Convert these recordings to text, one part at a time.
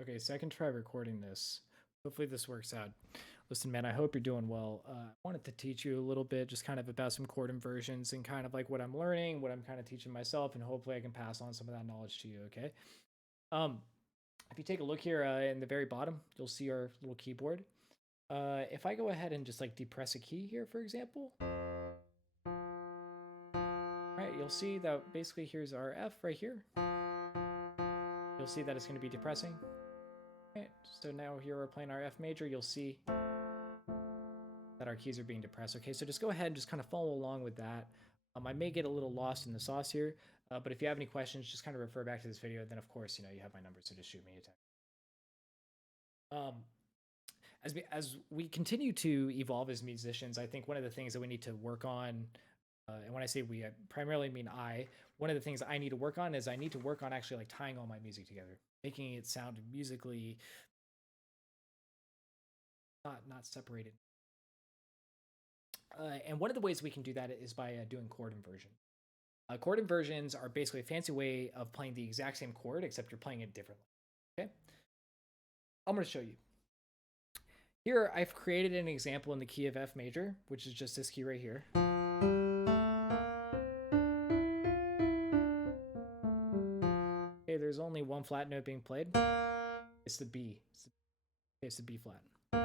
Okay, so I can try recording this. Hopefully this works out. Listen, man, I hope you're doing well. I wanted to teach you a little bit just kind of about some chord inversions and kind of like what I'm learning, what I'm kind of teaching myself, and hopefully I can pass on some of that knowledge to you, okay? Um, if you take a look here in the very bottom, you'll see our little keyboard. If I go ahead and just like depress a key here, for example, right, you'll see that basically here's our F right here. You'll see that it's going to be depressing. Right, so now here we're playing our F major. You'll see that our keys are being depressed. Okay, so just go ahead and just kind of follow along with that. I may get a little lost in the sauce here, but if you have any questions, just kind of refer back to this video. Then, of course, you have my number, so just shoot me a text. As we continue to evolve as musicians, I think one of the things that we need to work on, and when I say we, I primarily mean one of the things I need to work on is I need to work on actually like tying all my music together, making it sound musically not separated. And one of the ways we can do that is by doing chord inversion. Chord inversions are basically a fancy way of playing the exact same chord, except you're playing it differently. Okay, I'm going to show you. Here, I've created an example in the key of F major, which is just this key right here. Okay, there's only one flat note being played. It's the B. It's the B flat. All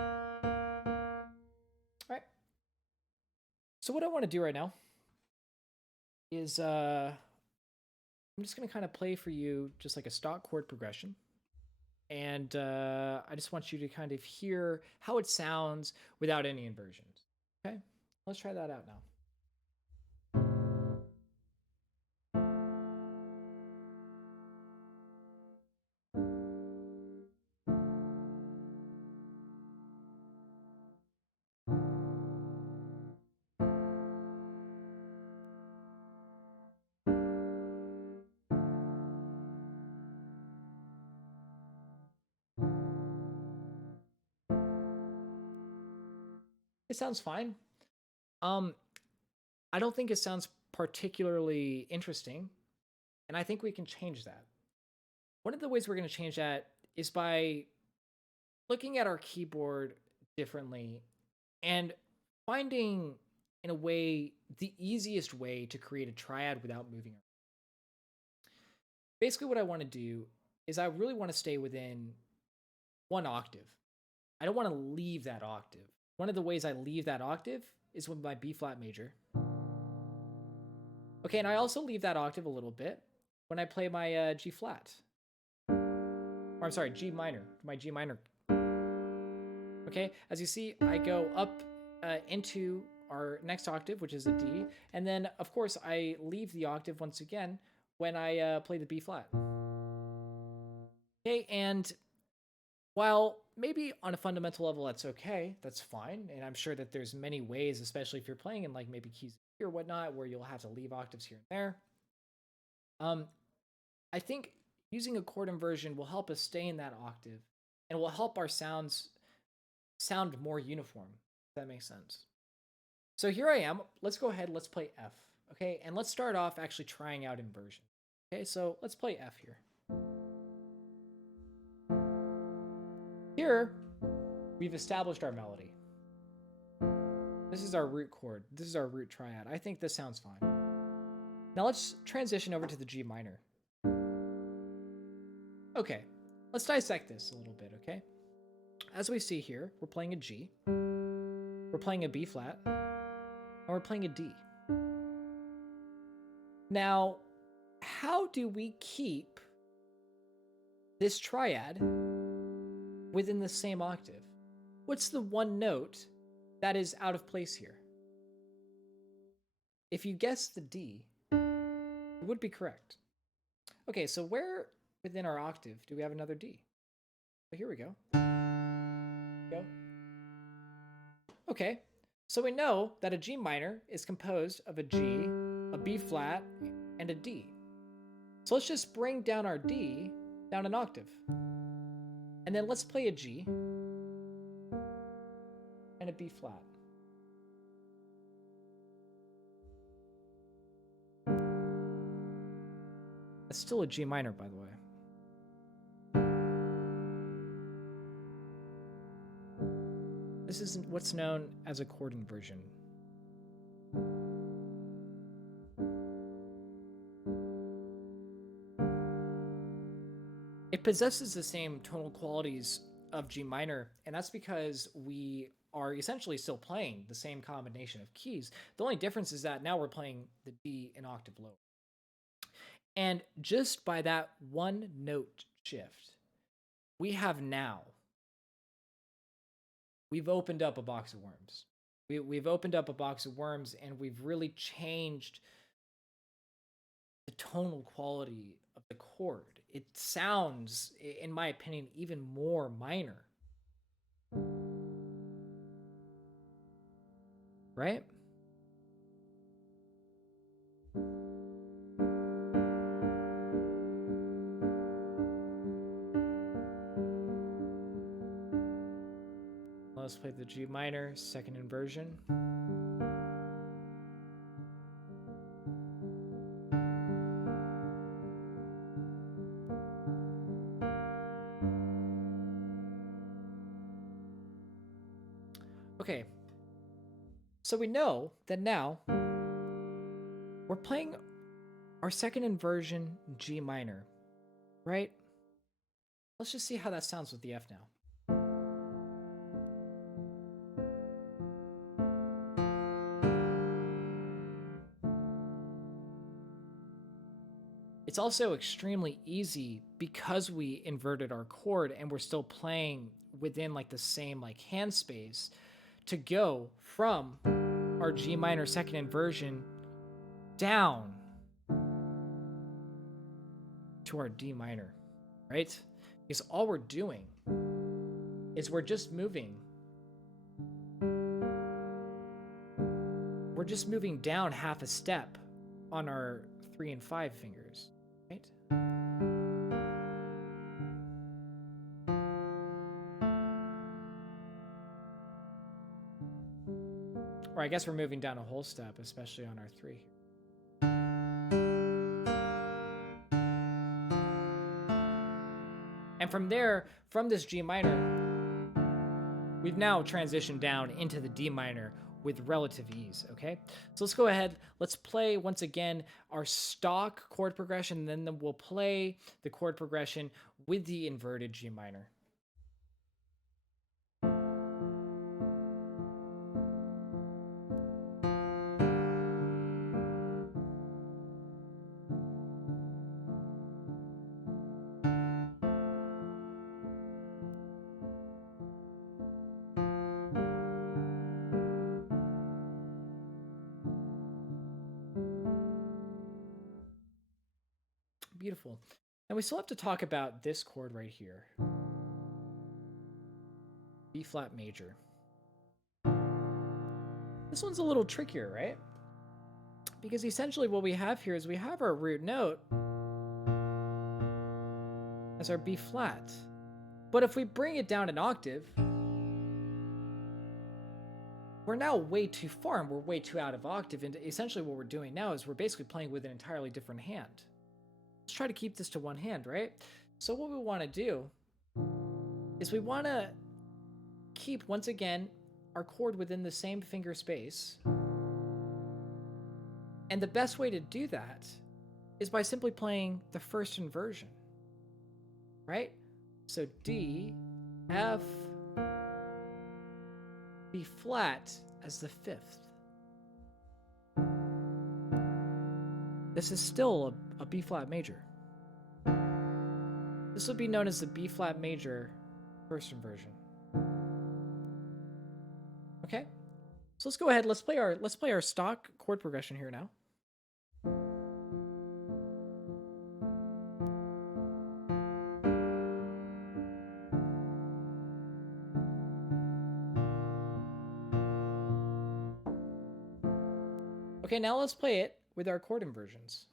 right. So what I want to do right now is I'm just going to kind of play for you just like a stock chord progression. And I just want you to kind of hear how it sounds without any inversions. Okay, let's try that out now. It sounds fine. I don't think it sounds particularly interesting, and I think we can change that. One of the ways we're going to change that is by looking at our keyboard differently and finding, in a way, the easiest way to create a triad without moving. Basically, what I want to do is I really want to stay within one octave. I don't want to leave that octave. One of the ways I leave that octave is with my B flat major. Okay, and I also leave that octave a little bit when I play my G flat. Or I'm sorry, G minor, my G minor. Okay, as you see, I go up into our next octave, which is a D, and then of course I leave the octave once again when I play the B flat. Okay, and while maybe on a fundamental level that's okay, that's fine, and I'm sure that there's many ways, especially if you're playing in like maybe keys or whatnot, where you'll have to leave octaves here and there. I think using a chord inversion will help us stay in that octave and will help our sounds sound more uniform, if that makes sense. So here I am. Let's go ahead. Let's play F. Okay, and let's start off actually trying out inversion. Okay, so let's play F here. Here, we've established our melody. This is our root chord. This is our root triad. I think this sounds fine. Now let's transition over to the G minor. Okay, let's dissect this a little bit, okay? As we see here, we're playing a G, we're playing a B flat, and we're playing a D. Now, how do we keep this triad within the same octave? What's the one note that is out of place here? If you guess the D, it would be correct. Okay, so where within our octave do we have another D? Well, here we go. Okay, so we know that a G minor is composed of a G, a B flat, and a D. So let's just bring down our D down an octave. And then let's play a G and a B flat. That's still a G minor, by the way. This is what's known as a chord inversion. It possesses the same tonal qualities of G minor, and that's because we are essentially still playing the same combination of keys. The only difference is that now we're playing the D an octave lower. And just by that one note shift, we've opened up a box of worms. We've opened up a box of worms, and we've really changed the tonal quality of the chord. It sounds, in my opinion, even more minor. Right? Let's play the G minor second inversion. Okay, so we know that now we're playing our second inversion G minor, right? Let's just see how that sounds with the F now. It's also extremely easy because we inverted our chord and we're still playing within like the same like hand space to go from our G minor second inversion down to our D minor, right? Because all we're doing is we're just moving down half a step on our 3 and 5 fingers, right? Or I guess we're moving down a whole step, especially on our 3. And from there, from this G minor, we've now transitioned down into the D minor with relative ease, okay? So let's go ahead, let's play once again our stock chord progression, and then we'll play the chord progression with the inverted G minor. Beautiful. And we still have to talk about this chord right here. B flat major. This one's a little trickier, right? Because essentially what we have here is we have our root note as our B flat. But if we bring it down an octave, we're now way too far and we're way too out of octave. And essentially what we're doing now is we're basically playing with an entirely different hand. Let's try to keep this to one hand, right? So what we want to do is we want to keep, once again, our chord within the same finger space. And the best way to do that is by simply playing the first inversion, right? So D, F, B flat as the 5th. This is still a B flat major. This would be known as the B flat major first inversion. Okay, so let's go ahead. Let's play our stock chord progression here now. Okay, now let's play it with our chord inversions.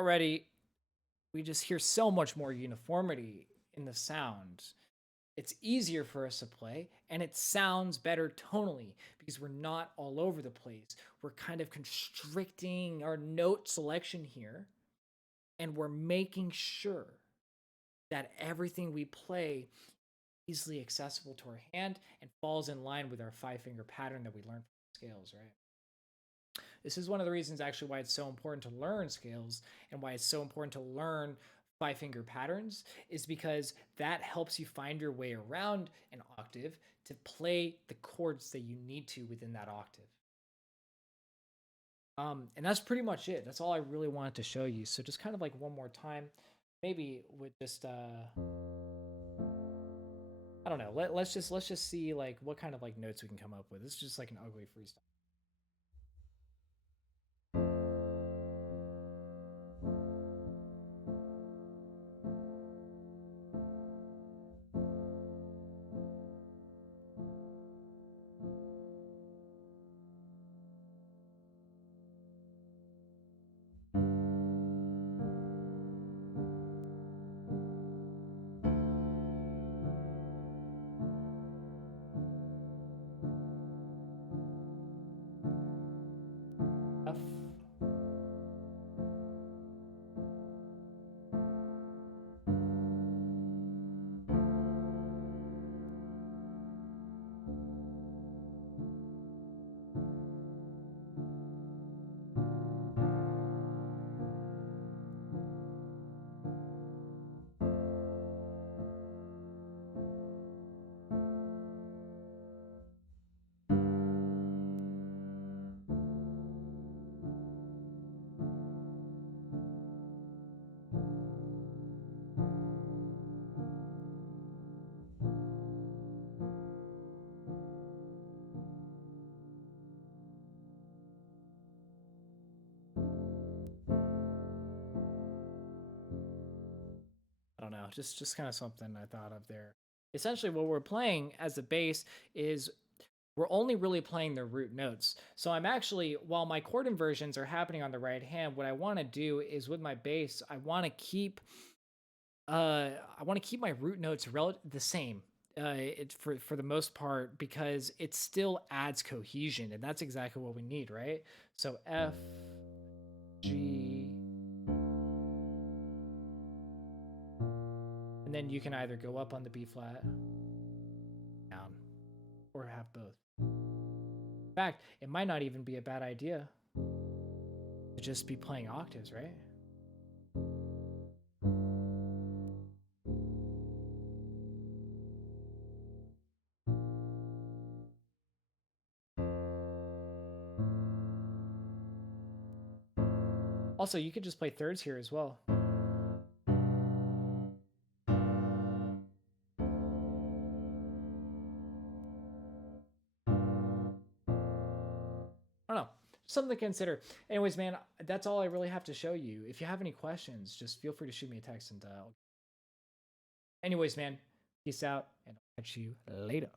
already we just hear so much more uniformity in the sound. It's easier for us to play, and it sounds better tonally because we're not all over the place. We're kind of constricting our note selection here, and we're making sure that everything we play is easily accessible to our hand and falls in line with our 5-finger pattern that we learned from scales, right? This is one of the reasons actually why it's so important to learn scales and why it's so important to learn 5-finger patterns, is because that helps you find your way around an octave to play the chords that you need to within that octave. And that's pretty much it. That's all I really wanted to show you. So just kind of like one more time, maybe with just I don't know. Let's just see like what kind of like notes we can come up with. This is just like an ugly freestyle. F. I don't know, just kind of something I thought of there. Essentially, what we're playing as a bass is we're only really playing the root notes. So I'm actually, while my chord inversions are happening on the right hand, what I want to do is with my bass, I want to keep my root notes the same. It for the most part, because it still adds cohesion, and that's exactly what we need, right? So F, G, and then you can either go up on the B flat, down, or have both. In fact, it might not even be a bad idea to just be playing octaves, right? Also, you could just play thirds here as well. I don't know. Something to consider. Anyways, man, that's all I really have to show you. If you have any questions, just feel free to shoot me a text and anyways, man, peace out, and I'll catch you later.